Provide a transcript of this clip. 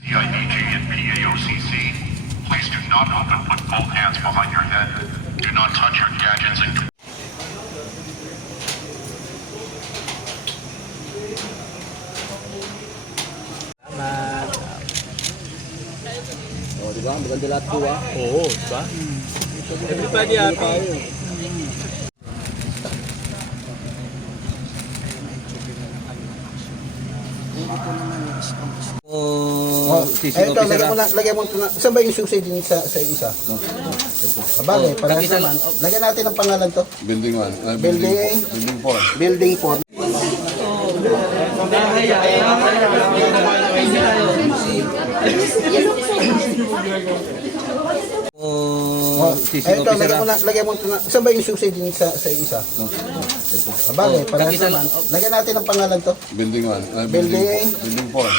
CIDG and PAOCC, please do not often put both hands behind your head. Do not touch your gadgets and Oh, di ba? Maganda lahat po ah. Oo, diba? Everybody happy. Ayun to, lagyan mo na. Saan ba yung susi din sa isa? Abagay, parehas naman. Lagyan natin ang pangalan to. Building 1. Building 4. Building 4. Ayun to, lagyan mo na. Saan ba yung susi din sa isa? Abagay, parehas naman. Lagyan natin ang pangalan to. Building 1. Building 4.